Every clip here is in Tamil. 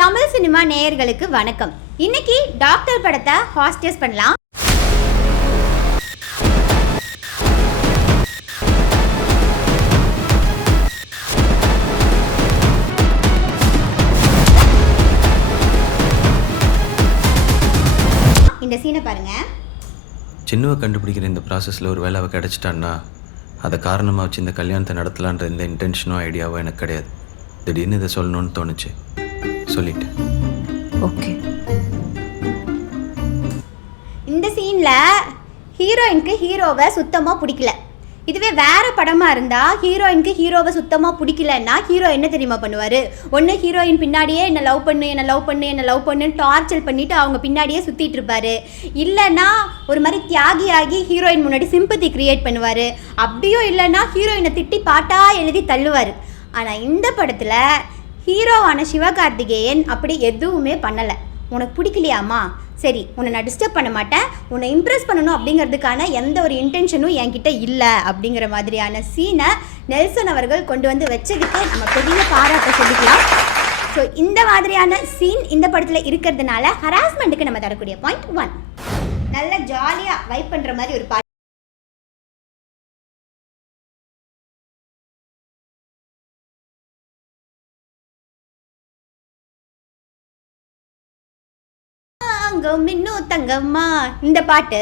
தமிழ் சினிமா நேயர்களுக்கு வணக்கம். இன்னைக்கு டாக்டர் படத்தை ஹாஸ்டஸ் பண்ணலாம். இந்த சீனை பாருங்க. சின்னவை கண்டுபிடிக்கிற இந்த ப்ராசஸில் ஒரு வேலை அவள் கிடச்சிட்டான்னா அதை காரணமாக வச்சு இந்த கல்யாணத்தை நடத்தலான்ற எந்த இன்டென்ஷனோ ஐடியாவோ எனக்கு கிடையாது. திடீர்னு இதை சொல்லணும்னு தோணுச்சு, சொல்லிட்டேன். ஓகே. இந்த சீனில் ஹீரோயினுக்கு ஹீரோவை சுத்தமாக பிடிக்கல. இதுவே வேறு படமாக இருந்தால் ஹீரோயினுக்கு ஹீரோவை சுத்தமாக பிடிக்கலன்னா ஹீரோ என்ன தெரியுமா பண்ணுவார்? ஒன்று ஹீரோயின் பின்னாடியே என்னை லவ் பண்ணுன்னு டார்ச்சர் பண்ணிவிட்டு அவங்க பின்னாடியே சுற்றிட்டு இருப்பார். இல்லைன்னா ஒரு மாதிரி தியாகியாகி ஹீரோயின் முன்னாடி சிம்பத்தி க்ரியேட் பண்ணுவார். அப்படியும் இல்லைன்னா ஹீரோயினை திட்டி பாட்டாக எழுதி தள்ளுவார். ஆனால் இந்த படத்தில் ஹீரோவான சிவகார்த்திகேயன் அப்படி எதுவுமே பண்ணலை. உனக்கு பிடிக்கலையாம்மா, சரி உன்னை நான் டிஸ்டர்ப் பண்ண மாட்டேன், உன்னை இம்ப்ரெஸ் பண்ணணும் அப்படிங்கிறதுக்கான எந்த ஒரு இன்டென்ஷனும் என்கிட்ட இல்லை அப்படிங்கிற மாதிரியான சீனை நெல்சன் அவர்கள் கொண்டு வந்து வச்சதுக்கு நம்ம பெரிய பாராட்ட சொல்லிக்கலாம். ஸோ இந்த மாதிரியான சீன் இந்த படத்தில் இருக்கிறதுனால ஹராஸ்மெண்ட்டுக்கு நம்ம தரக்கூடிய பாயிண்ட் 1. நல்ல ஜாலியாக வைப் பண்ணுற மாதிரி ஒரு பாட்டு. மின்னும் தங்கம்மா இந்த பாட்டு,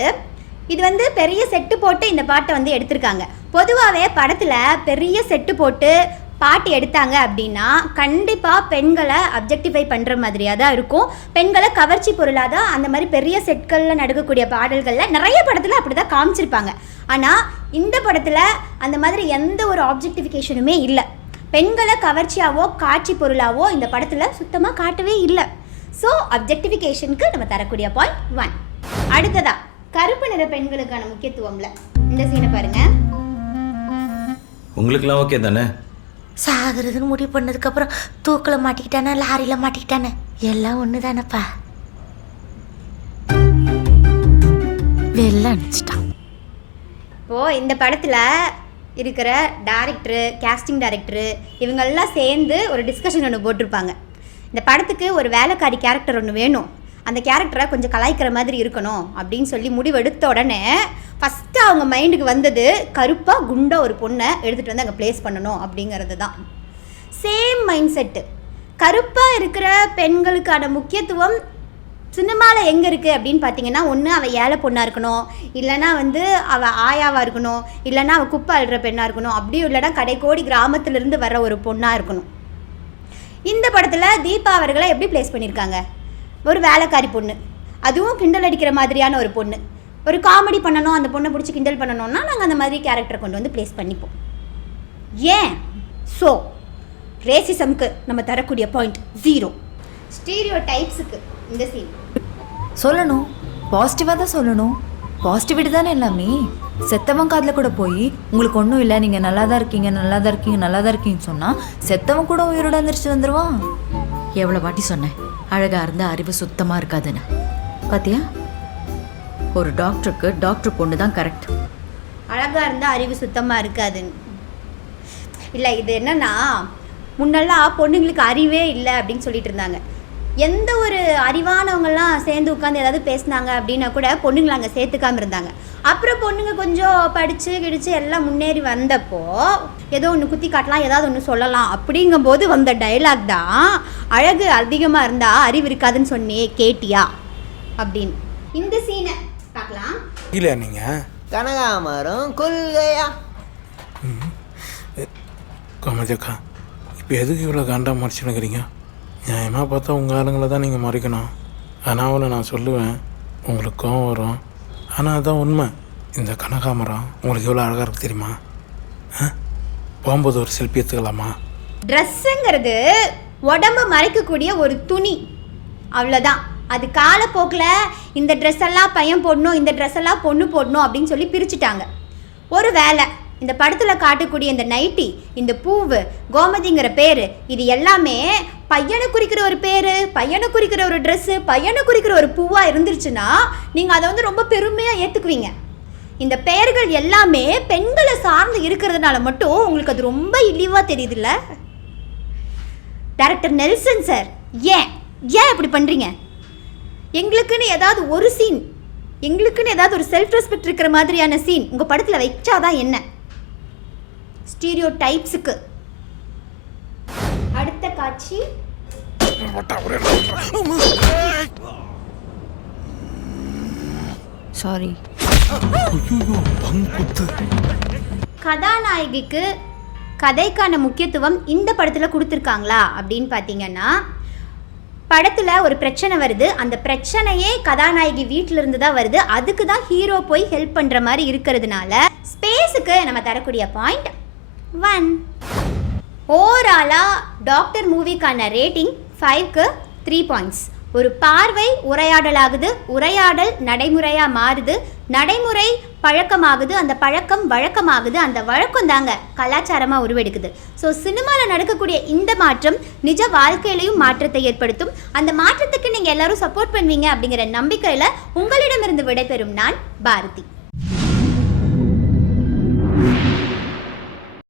இது வந்து பெரிய செட்டு போட்டு இந்த பாட்டை வந்து எடுத்திருக்காங்க. பொதுவாகவே படத்தில் பெரிய செட்டு போட்டு பாட்டு எடுத்தாங்க அப்படின்னா கண்டிப்பாக பெண்களை அப்ஜெக்டிஃபை பண்ணுற மாதிரியாக தான் இருக்கும். பெண்களை கவர்ச்சி பொருளாக தான் அந்த மாதிரி பெரிய செட்களில் நடக்கக்கூடிய பாடல்களில் நிறைய படத்தில் அப்படி தான் காமிச்சிருப்பாங்க. ஆனால் இந்த படத்தில் அந்த மாதிரி எந்த ஒரு ஆப்ஜெக்டிஃபிகேஷனுமே இல்லை. பெண்களை கவர்ச்சியாவோ காட்சி பொருளாவோ இந்த படத்தில் சுத்தமாக காட்டவே இல்லை. ஸோ அப்ஜெக்டிஃபிகேஷனுக்கு நம்ம தரக்கூடிய பாயிண்ட் 1. அடுத்ததா கருப்பு நிற பெண்களுக்கான முக்கியத்துவம்ல இந்த சீனை பாருங்க. உங்களுக்குலாம் ஓகே தானே? சாகிறதுன்னு முடிவு பண்ணதுக்கப்புறம் தூக்கில் மாட்டிக்கிட்டானே, லாரியில் மாட்டிக்கிட்டானே, எல்லாம் ஒன்று தானேப்பா. வெளில அனுப்பிச்சிட்டான். இப்போது இந்த படத்தில் இருக்கிற டைரக்டரு, கேஸ்டிங் டைரக்டரு இவங்கெல்லாம் சேர்ந்து ஒரு டிஸ்கஷன் ஒன்று போட்டிருப்பாங்க. இந்த படத்துக்கு ஒரு வேலைக்காரி கேரக்டர் ஒன்று வேணும், அந்த கேரக்டரை கொஞ்சம் கலாய்க்கிற மாதிரி இருக்கணும் அப்படின்னு சொல்லி முடிவெடுத்த உடனே ஃபஸ்ட்டு அவங்க மைண்டுக்கு வந்தது கருப்பாக குண்டா ஒரு பொண்ணை எடுத்துகிட்டு வந்து அங்கே ப்ளேஸ் பண்ணணும் அப்படிங்கிறது தான். Same mind set. கருப்பாக இருக்கிற பெண்களுக்கான முக்கியத்துவம் சினிமாவில் எங்கே இருக்குது அப்படின்னு பார்த்தீங்கன்னா, ஒன்று அவள் ஏழை பொண்ணாக இருக்கணும், இல்லைனா வந்து அவள் ஆயாவாக இருக்கணும், இல்லைனா அவள் குப்பை அழுற பெண்ணாக இருக்கணும், அப்படியும் இல்லைனா கடைக்கோடி கிராமத்திலேருந்து வர ஒரு பொண்ணாக இருக்கணும். இந்த படத்தில் தீபா அவர்களை எப்படி ப்ளேஸ் பண்ணியிருக்காங்க? ஒரு வேலைக்காரி பொண்ணு, அதுவும் கிண்டல் அடிக்கிற மாதிரியான ஒரு பொண்ணு. ஒரு காமெடி பண்ணணும், அந்த பொண்ணை பிடிச்சி கிண்டல் பண்ணணும்னா நாங்கள் அந்த மாதிரி கேரக்டரை கொண்டு வந்து ப்ளேஸ் பண்ணிப்போம். ஏன்? ஸோ ரேசிசம்க்கு நம்ம தரக்கூடிய பாயிண்ட் 0. ஸ்டீரியோ டைப்ஸுக்கு இந்த சீன் சொல்லணும், பாசிட்டிவாக தான் சொல்லணும். பாசிட்டிவிட்டி தானே எல்லாமே. செத்தவன் காதில் கூட போய் உங்களுக்கு ஒன்றும் இல்லை, நீங்கள் நல்லா தான் இருக்கீங்கன்னு சொன்னால் செத்தவன் கூட உயிரோட எந்திரிச்சு வந்துடுவான். எவ்வளோ வாட்டி சொன்னேன் அழகாக இருந்தால் அறிவு சுத்தமாக இருக்காதுன்னு. பார்த்தியா, ஒரு டாக்டருக்கு டாக்டர் பொண்ணு தான் கரெக்ட். அழகாக இருந்தால் அறிவு சுத்தமாக இருக்காதுன்னு இல்லை. இது என்னன்னா, முன்னெல்லாம் பொண்ணுங்களுக்கு அறிவே இல்லை அப்படின்னு சொல்லிட்டு இருந்தாங்க. எந்த ஒரு அறிவானவங்கள்லாம் சேர்ந்து உட்காந்து ஏதாவது பேசினாங்க அப்படின்னா கூட பொண்ணுங்களை அங்கே சேர்த்துக்காமல் இருந்தாங்க. அப்புறம் பொண்ணுங்க கொஞ்சம் படித்து கிடிச்சு எல்லாம் முன்னேறி வந்தப்போ ஏதோ ஒன்று குத்தி காட்டலாம், ஏதாவது ஒன்று சொல்லலாம் அப்படிங்கும்போது வந்த டைலாக் தான் அழகு அதிகமாக இருந்தால் அறிவு இருக்காதுன்னு சொன்னே கேட்டியா அப்படின்னு. இந்த சீனை பார்க்கலாம். இல்லை நீங்கள் கனகாமரம் கொள்கையா கோமதிக்கா, இப்போ எதுக்கு இவ்வளோ காண்டா மறைச்சுனுக்கிறீங்க? நியாயமாக பார்த்தா உங்கள் ஆளுங்களை தான் நீங்கள் மறைக்கணும். ஆனால் அவளை நான் சொல்லுவேன், உங்களுக்கு கோவம் வரும். ஆனால் அதுதான் உண்மை. இந்த கனகாமரம் உங்களுக்கு எவ்வளோ அழகாக இருக்குது தெரியுமா? போகும்போது ஒரு செல்ஃபி எடுத்துக்கலாமா? ட்ரெஸ்ஸுங்கிறது உடம்பு மறைக்கக்கூடிய ஒரு துணி, அவ்வளோதான். அது காலப்போக்கில் இந்த ட்ரெஸ் எல்லாம் பையன் போடணும், இந்த ட்ரெஸ் எல்லாம் பொண்ணு போடணும் அப்படின்னு சொல்லி பிரிச்சுட்டாங்க. ஒரு வேலை இந்த படத்தில் காட்டக்கூடிய இந்த நைட்டி, இந்த பூவு, கோமதிங்கிற பேர், இது எல்லாமே பையனை குறிக்கிற ஒரு பேர், பையனை குறிக்கிற ஒரு ட்ரெஸ்ஸு, பையனை குறிக்கிற ஒரு பூவாக இருந்துருச்சுன்னா நீங்கள் அதை வந்து ரொம்ப பெருமையாக ஏற்றுக்குவீங்க. இந்த பெயர்கள் எல்லாமே பெண்களை சார்ந்து இருக்கிறதுனால மட்டும் உங்களுக்கு அது ரொம்ப இழிவாக தெரியுதுல்ல? டைரக்டர் நெல்சன் சார் ஏன் ஏன் இப்படி பண்ணுறீங்க? எங்களுக்குன்னு ஏதாவது ஒரு சீன், எங்களுக்குன்னு ஏதாவது ஒரு செல்ஃப் ரெஸ்பெக்ட் இருக்கிற மாதிரியான சீன் உங்கள் படத்தில் வச்சாதான் என்ன? ஸ்டீரியோ டைப்ஸுக்கு. அடுத்த காட்சி. சாரி. கதாநாயகிக்கு கதைக்கான முக்கியத்துவம் இந்த படத்தில் கொடுத்துருக்காங்களா அப்படின்னு பார்த்தீங்கன்னா, படத்தில் ஒரு பிரச்சனை வருது, அந்த பிரச்சனையே கதாநாயகி வீட்டிலிருந்து தான் வருது, அதுக்கு தான் ஹீரோ போய் ஹெல்ப் பண்ணுற மாதிரி இருக்கிறதுனால ஸ்பேஸுக்கு நம்ம தரக்கூடிய பாயிண்ட் 1. ஓவராலாக டாக்டர் மூவிக்கான ரேட்டிங் 5க்கு 3 பாயிண்ட்ஸ். ஒரு பார்வை உரையாடலாகுது, உரையாடல் நடைமுறையாக மாறுது, நடைமுறை பழக்கமாகுது, அந்த பழக்கம் வழக்கமாகுது, அந்த வழக்கம் தாங்க கலாச்சாரமாக உருவெடுக்குது. ஸோ சினிமாவில் நடக்கக்கூடிய இந்த மாற்றம் நிஜ வாழ்க்கையிலையும் மாற்றத்தை ஏற்படுத்தும். அந்த மாற்றத்துக்கு நீங்கள் எல்லாரும் சப்போர்ட் பண்ணுவீங்க அப்படிங்கிற நம்பிக்கையில் உங்களிடமிருந்து விடைபெறும் நான் பாரதி.